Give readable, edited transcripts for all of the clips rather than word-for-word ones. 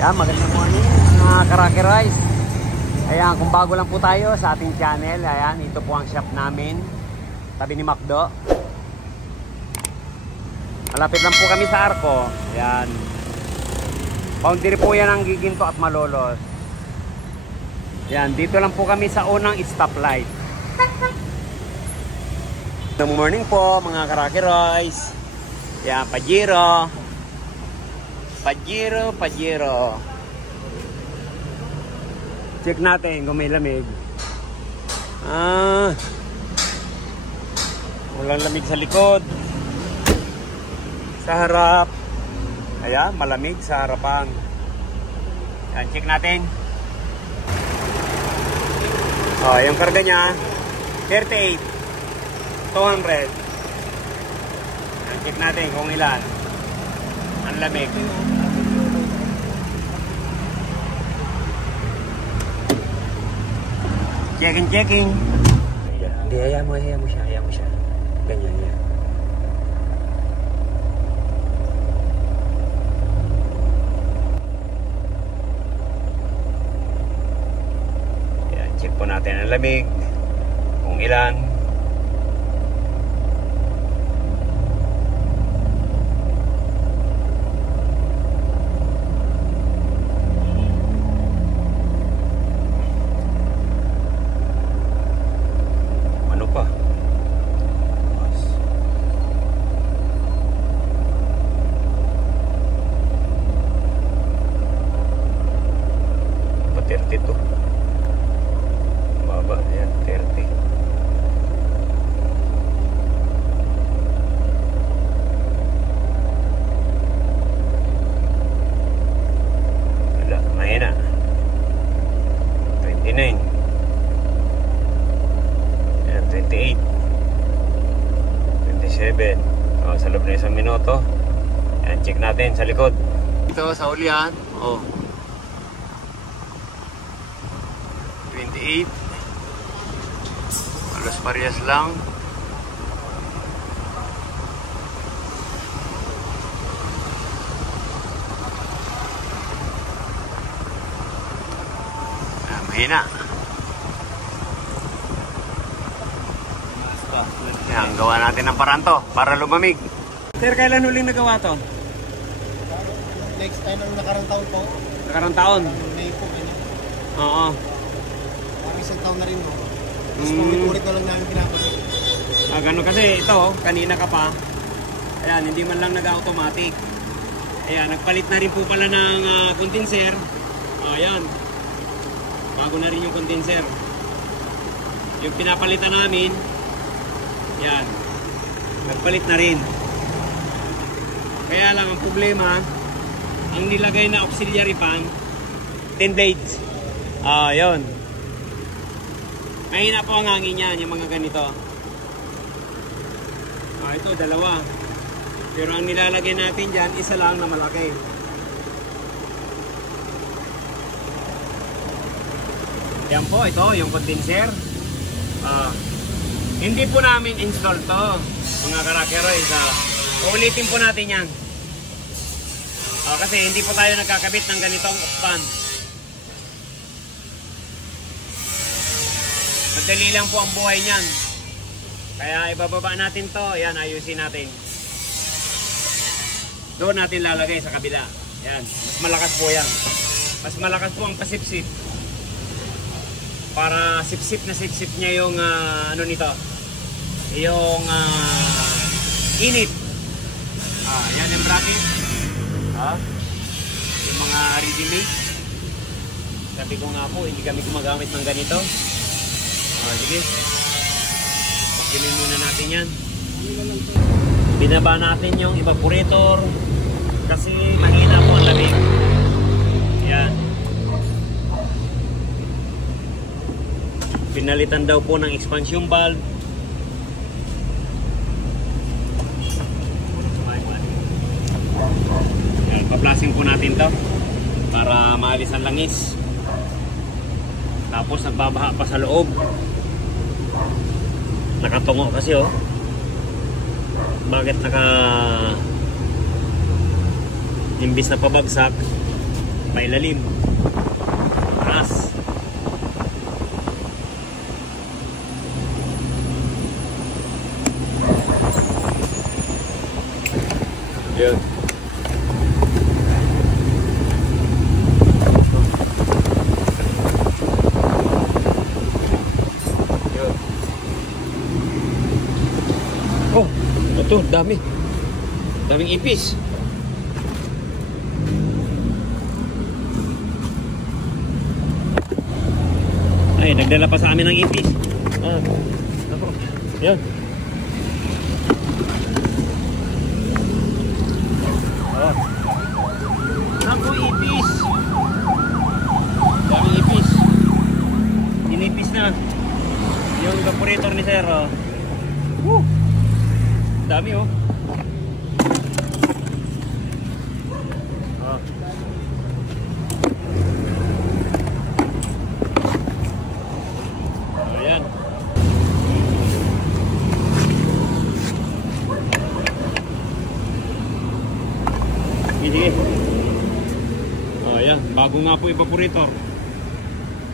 Yan, magandang morning mga Karaki Rice. Ayan, kung bago lang po tayo sa ating channel, ayan, ito po ang shop namin, tabi ni Macdo. Malapit lang po kami sa Arco. Ayan, boundary po yan ang Giginto at Malolos. Ayan, dito lang po kami sa unang stoplight. Good morning po mga Karaki Rice. Ayan, Pajero. Pajero. Check natin kung may lamig. Walang lamig sa likod. Sa harap. Ayan, malamig sa harapan. Ayan, check natin. Yung karga niya 38 200. Ayan, check natin kung ilan ang lamig. Checking. Hindi, hayaan mo siya. Ganyan yan. Yan, check po natin ang lamig. Kung ilan. Baba, yan, 30. Wala, mahina. 29. Yan, 28. 27. Sa loob na isang minuto. Yan, check natin sa likod. Ito, sa ulian. 28. Alas parehas lang. Mahina. Yan, gawa natin ng paraan to para lumamig. Sir, kailan huling nagawa to? Next time ang nakarang taon po. Nakarang taon? May po ganyan. Oo. Isang taon na rin po. Tapos pumiturit na lang namin pinapalik. Ganun kasi ito, kanina ka pa. Ayan, hindi man lang nag-automatic. Ayan, nagpalit na rin po pala ng condenser. Ayan. Bago na rin yung condenser. Yung pinapalitan namin, ayan, nagpalit na rin. Kaya lang ang problema, ang nilagay na auxiliary fan, 10 blades. Yun. Mahina po ang hangin yan, yung mga ganito. Ito, dalawa. Pero ang nilalagay natin dyan, isa lang na malaki. Yan po, ito, yung condenser. Hindi po namin install to, mga Karaki Rice. Ulitin po natin yan. Kasi hindi po tayo nagkakabit ng ganitong fan. Madali lang po ang buhay niyan. Kaya ibababa natin to. Yan, ayusin natin. Doon natin lalagay sa kabila. Yan, mas malakas po yan. Mas malakas po ang pasipsip. Para sipsip na sipsip niya yung ano nito. Yung init. Yan yung bracket. Yung mga ready-made. Sabi ko nga po, hindi kami gumagamit ng ganito. Sige. Pagkilin muna natin yan. Binaba natin yung evaporator kasi mahina po ang lamig. Yan. Pinalitan daw po ng expansion valve. Yan, pa-flushing po natin to para maalis ang langis. Tapos nagbabaha pa sa loob. Nakatungo kasi Bakit imbis na pabagsak, pailalim, taas. Yun. Yun. Oh, ito, dami. Daming ipis. Ay, nagdala pa sa amin ng ipis. Ako. Yan. Naku, ipis. Daming ipis. Inipis na. Yung evaporator ni Sir. Woo! Dami oh. Ayan. Sige. Ayan, bago nga po evaporator.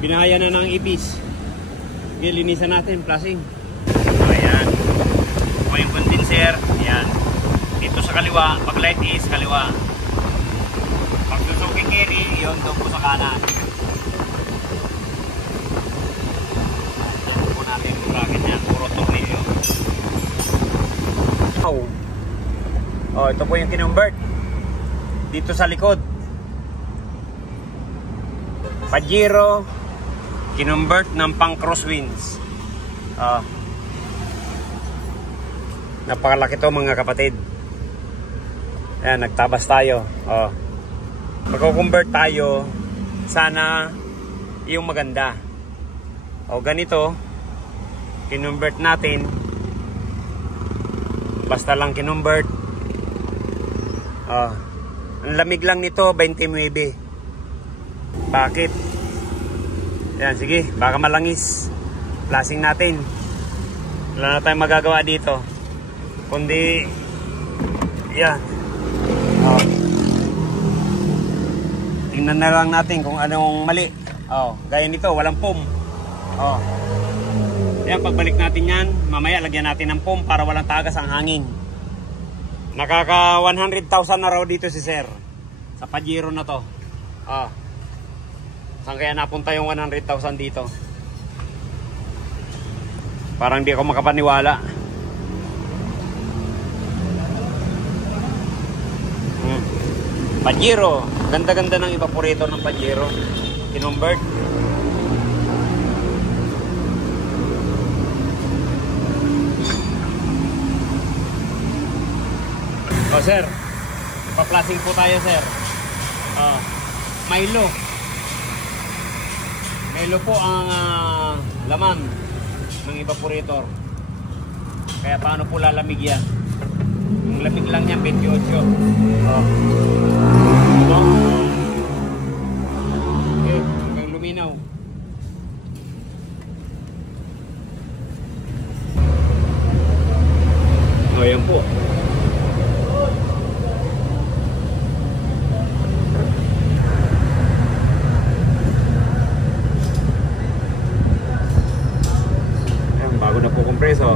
Binahaya na ng ipis. Sige, linisan natin, flushing. Ayan. Ito yung condenser. Ayan. Dito sa kaliwa, pag light is kaliwa. Pag susuking carry, yun doon po sa kanan. Ayan po natin yung bracket niya. Puro tornilyo. Oh, ito po yung kinonvert. Dito sa likod. Pajero. Kinonvert ng pang crosswinds. Napakalaki to mga kapatid. Ayan, nagtabas tayo. Magko-convert tayo. Sana yung maganda. Ganito. Kinonvert natin. Basta lang kinonvert. Ang lamig lang nito 29. Bakit? Yan, sige, baka malangis. Flushing natin. Wala na tayong magagawa dito. Kundi yan. Tingnan na lang natin kung anong mali. Gaya nito, walang foam. Yan, pagbalik natin yan, mamaya lagyan natin ng foam para walang tagas ang hangin. Nakaka 100,000 na raw dito si Sir sa Pajero na to. Saan kaya napunta yung 100,000 dito? Parang di ako makapaniwala. Pajero, ganda-ganda ng evaporator ng Pajero. Kinonvert. Sir, pa-flushing po tayo, Sir. Milo. Milo po ang laman ng evaporator. Kaya paano po lalamig yan? Yung lamig lang niya 28. Okay, hanggang luminaw. Ayan po. Bago na po compressor.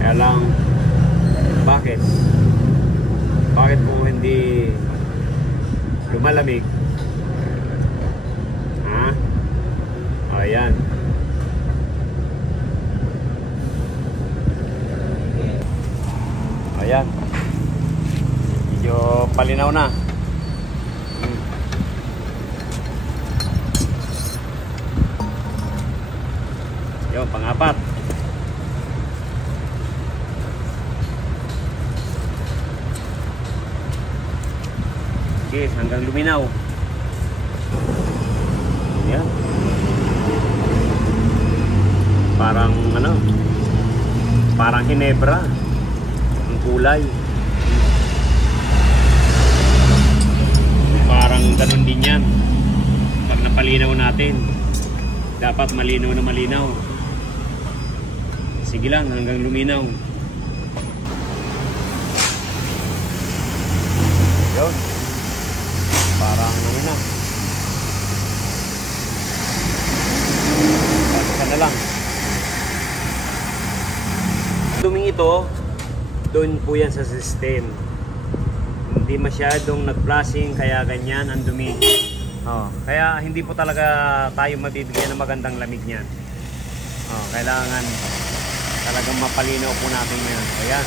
Kaya lang, bakit po hindi lumalamig? Ayan. Ayan. Medyo palinaw na. Yung pang-apat. Okay, hanggang luminaw. Yan. Parang parang Ginebra ang kulay. Parang ganun din yan. Pag napalinaw natin, dapat malinaw na malinaw. Sige lang, hanggang luminaw. Yun. parang ano na. Isa na lang. Duming ito, doon po yan sa system. Hindi masyadong nag-flushing, kaya ganyan ang dumi. Kaya hindi po talaga tayo mabibigyan ng magandang lamig niyan. Kailangan talagang mapalinaw po natin yan. Ayan.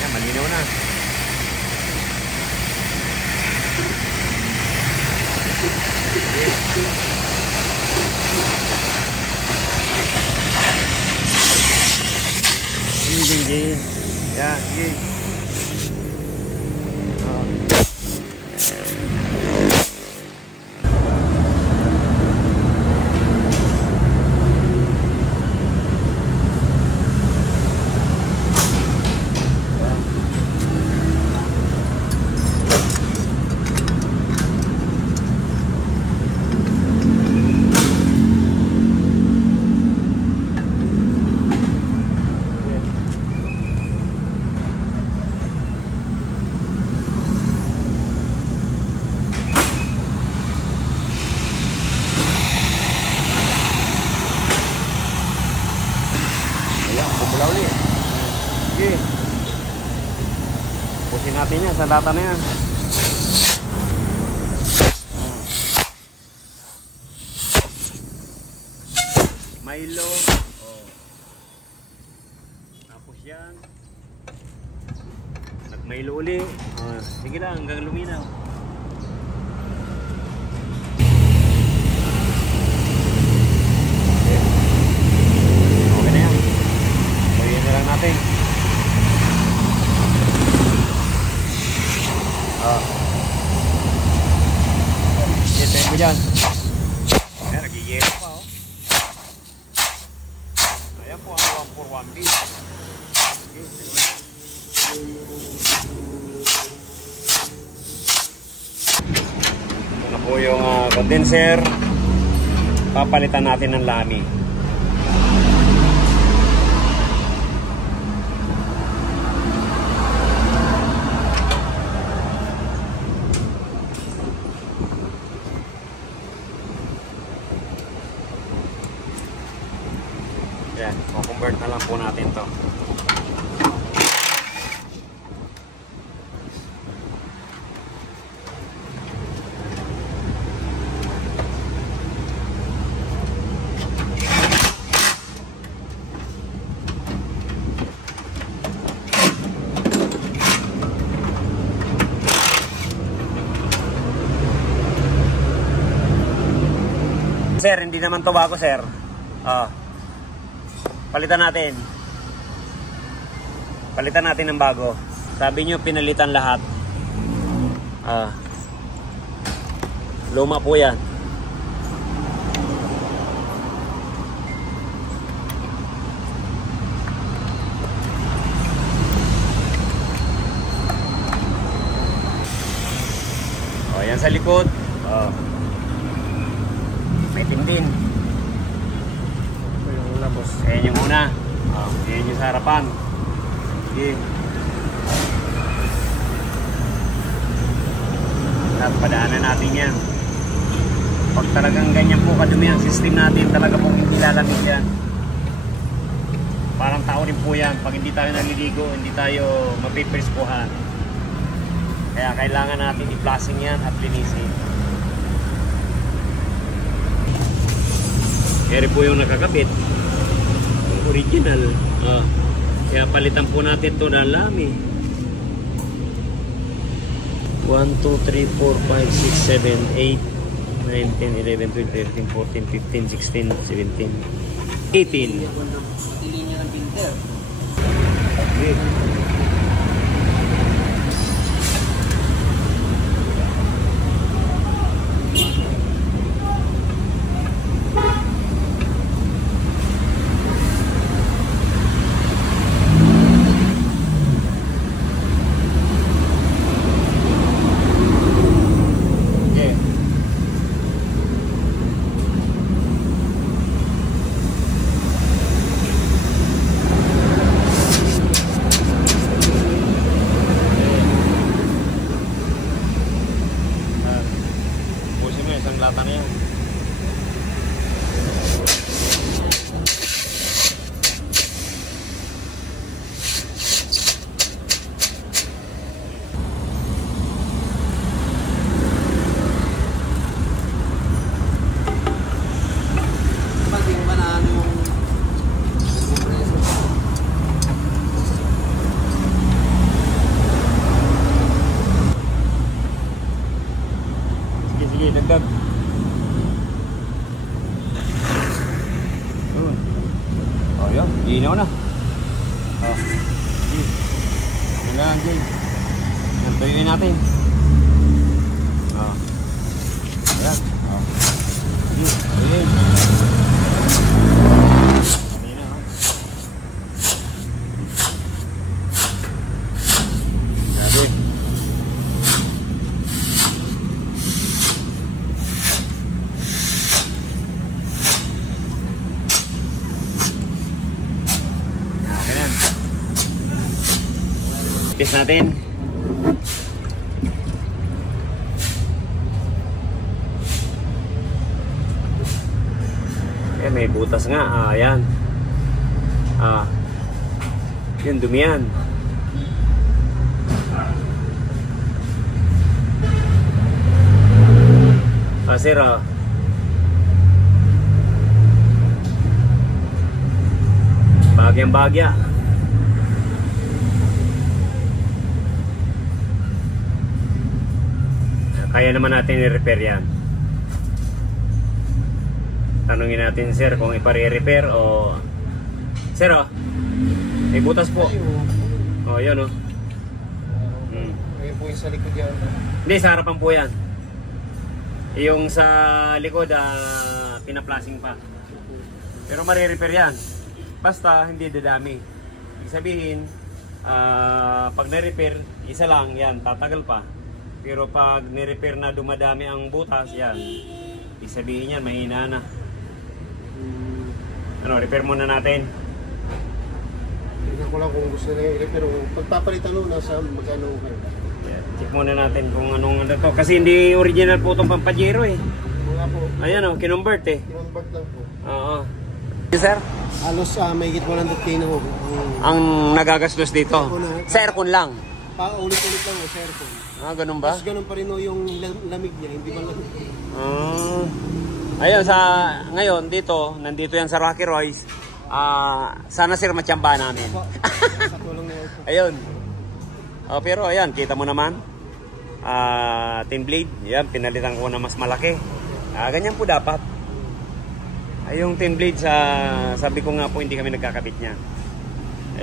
Ayan, malinaw na. Sige. Yan, sige. Pusin natin yan sa lata na yan. Milo. Tapos yan. Nag-Milo uli. Sige lang hanggang luminaw. Okay na yan. Pagyan na lang natin. Hintay mo dyan. Ayan, nagigero pa Ayan po ang 141B. Ito na po yung condenser. Papalitan natin ng lami. Yan, convert na lang po natin to. Sir, hindi naman to bago, sir. Palitan natin. Palitan natin ng bago. Sabi nyo, pinalitan lahat. Luma po yan. Yan sa likod. May tindin. Tapos, ayan yung una. Ayan yung sa harapan. Sige. At padaanan natin yan. Pag talagang ganyan po kadumi ang system natin, talaga pong hindi lalamig yan. Parang tao rin po yan. Pag hindi tayo naliligo, hindi tayo mapipirspuhan. Kaya kailangan natin i-flushing yan at linisin. Kaya po yung nakakapit. Original. Kaya palitan po natin ito ng lami. 1, 2, 3, 4, 5, 6, 7, 8, 9, 10, 11, 12, 13, 14, 15, 16, 17, 18. Linya ng pinter. Okay. malinaw na. Oh. Yan lang, Jay. Yan, tuyuin natin. Oh. Ayan. Oh. Tuyuin. Kanina, oh. Grabe. Test natin. May butas nga. Ayan. Yun, dumi yan. Sir, bagyang-bagya. Kaya naman natin i-repair yan. Tanungin natin sir kung ipare-repair o... Sir, may butas po. Oh, yun oh. Ayun po yung sa likod yan. Hindi, sa harapan po yan. Yung sa likod, pinaplasing pa. Pero mare-repair yan. Basta hindi dadami. Ibig sabihin, pag na-repair, isa lang yan, tatagal pa. Pero pag ni-repair na dumadami ang butas, yan. Ibig sabihin yan, mahina na. Ano, repair muna natin. Tingnan ko lang kung gusto na i-repair. Pagpapalitan nung nasa magkano. Yeah, check muna natin kung anong ano to. Kasi hindi original po itong Pampajero eh. Wala po. Ayan o, kinonvert eh. Kinonvert lang po. Oo. Sir? Halos may higit 100K na po. Ang nagagastos dito? Sa aircon lang? Ulit-ulit lang po sa aircon. Ganun ba? Tapos ganun pa rin yung lamig niya, hindi ba lamig? Ayun, ngayon dito, nandito yan sa Rocky Royce. Sana sir matyamba namin. Sa tulong na ito. Ayun. Pero ayan, kita mo naman. Tin blade, yan, pinalitan ko na mas malaki. Ganyan po dapat. Yung tin blade, sabi ko nga po, hindi kami nagkakabit niya.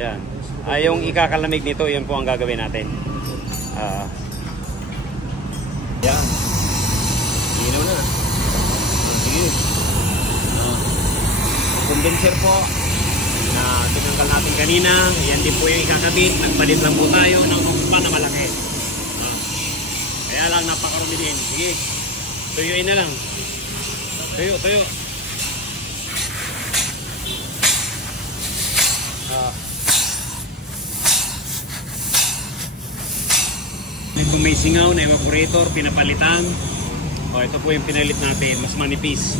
Ayan. Yung ikakalamig nito, yun po ang gagawin natin. Yan. Ilaw na. Sige. Condenser po na tinanggal natin kanina. Yan din po yung ikakabit. Nagpalit lang po tayo ng pa na malaki. Kaya lang napakarumi din. Sige. Tuyuin na lang. Tuyo. Kung may singaw na evaporator, pinapalitan. Ito po yung pinalit natin, mas manipis.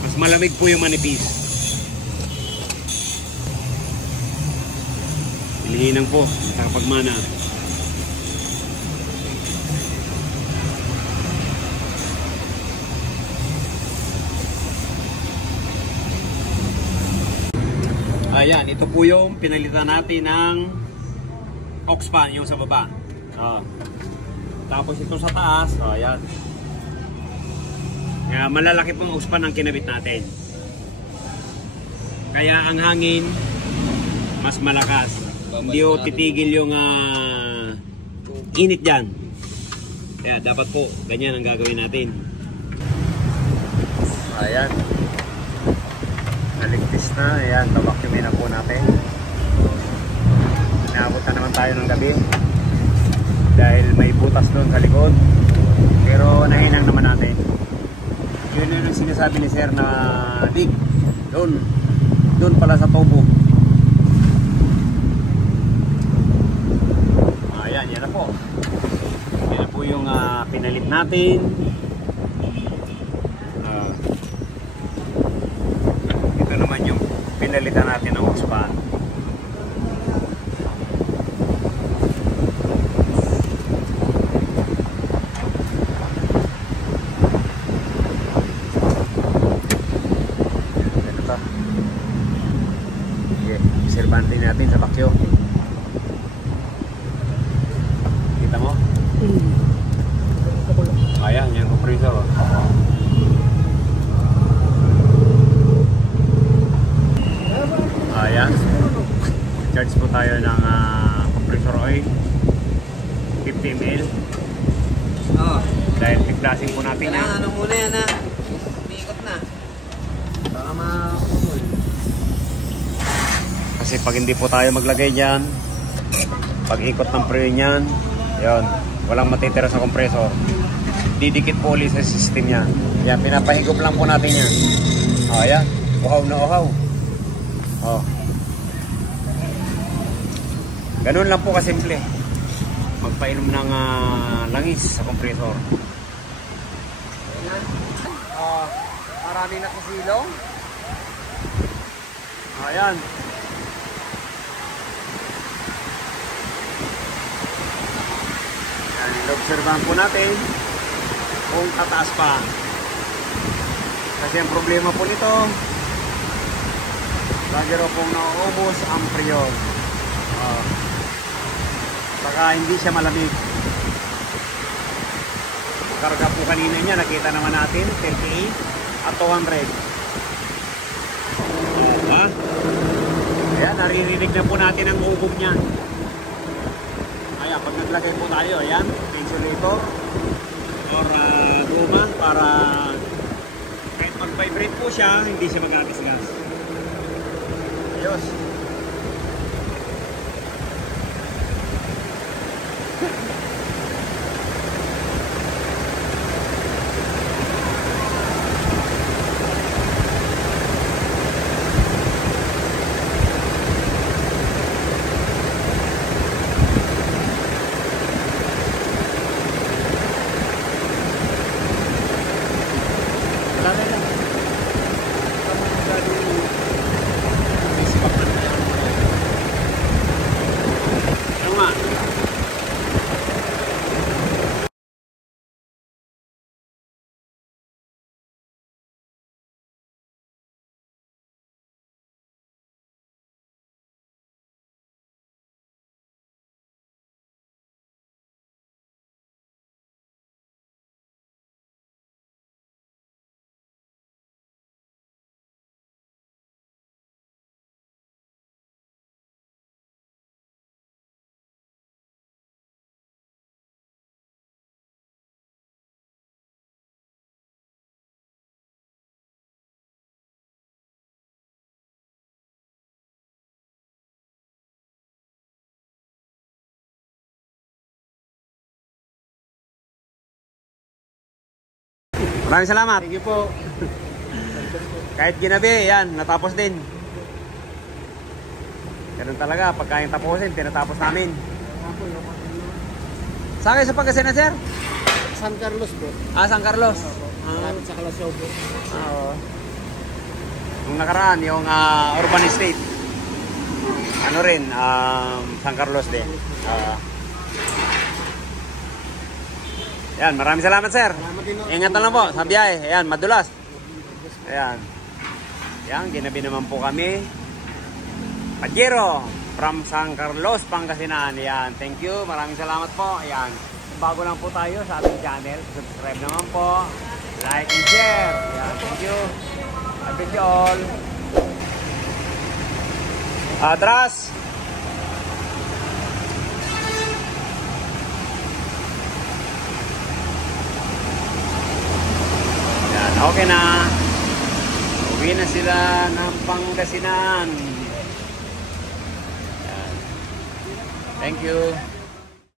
Mas malamig po yung manipis. Hinihinang po, nakapagmana. Ayan, ito po yung pinalitan natin ng aux pan, yung sa baba. Tapos ito sa taas, ayan. Malalaki pong aux pan ang kinabit natin. Kaya ang hangin mas malakas. Hindi o titigil yung init dyan. Kaya dapat po, ganyan ang gagawin natin. Ayan. Naligtis na, ayan, tawakyumin na po natin. Inaabot na naman tayo ng gabi dahil may butas doon sa likod, pero nahinang naman natin. Yun yung sinasabi ni sir na dig doon pala sa tubo. Ayan, yan na po. Yan na po yung pinalit natin. Naman yung pinalitan natin ng aux pan. Ano pa? Sige, servante natin sa bakyo. Kita mo? Ayan, yung compressor. Charge po tayo ng compressor oil 50 ml. Oo. Dahil tiglasing po natin yan. Kailangan ano muna yan ha. Umiikot na. Baka ma-cool. Kasi pag hindi po tayo maglagay dyan, pag ikot ng preno niyan, yun, walang matitira sa compressor. Didikit po ulit sa system niya. Yan, pinapahigop lang po natin yan. O, yan. Uhaw na uhaw. O. Ganun lang po kasimple. Magpainom ng langis sa compressor. Marami na kasilong. Ayan. Obserbahan po natin kung tataas pa. Kasi ang problema po nito, lagi raw pong nauubos ang preyon. Saka hindi siya malamig. Karga po kanina niya, nakita naman natin 38 at 200. Diba? Ayan, naririnig na po natin ang ubog niya. Ayan, pag naglagay po tayo, ayan, insulator or guma para kahit mag-vibrate po siya, hindi siya magagasgas. Ayos. Maraming salamat. Thank you po. Kahit ginabi, yan, natapos din. Ganun talaga, pagka yung tapusin, tinatapos namin. Saan kayo sa Pangasinan, sir? San Carlos po. San Carlos. Malapit sa Calasaw po. Oo. Nung nakaraan, yung urban estate. Ano rin, San Carlos din. Yan, maraming salamat, sir. Ingat na lang po sa biyahe. Ayan, madulas. Ayan. Yan, ginabi naman po kami. Pajero from San Carlos, Pangasinan. Ayan, thank you. Maraming salamat po. Ayan. Bago lang po tayo sa ating channel, subscribe naman po. Like and share. Ayan, thank you. I thank you all. Atras. Okay na. Uwi na sila ng Pangasinan. Thank you.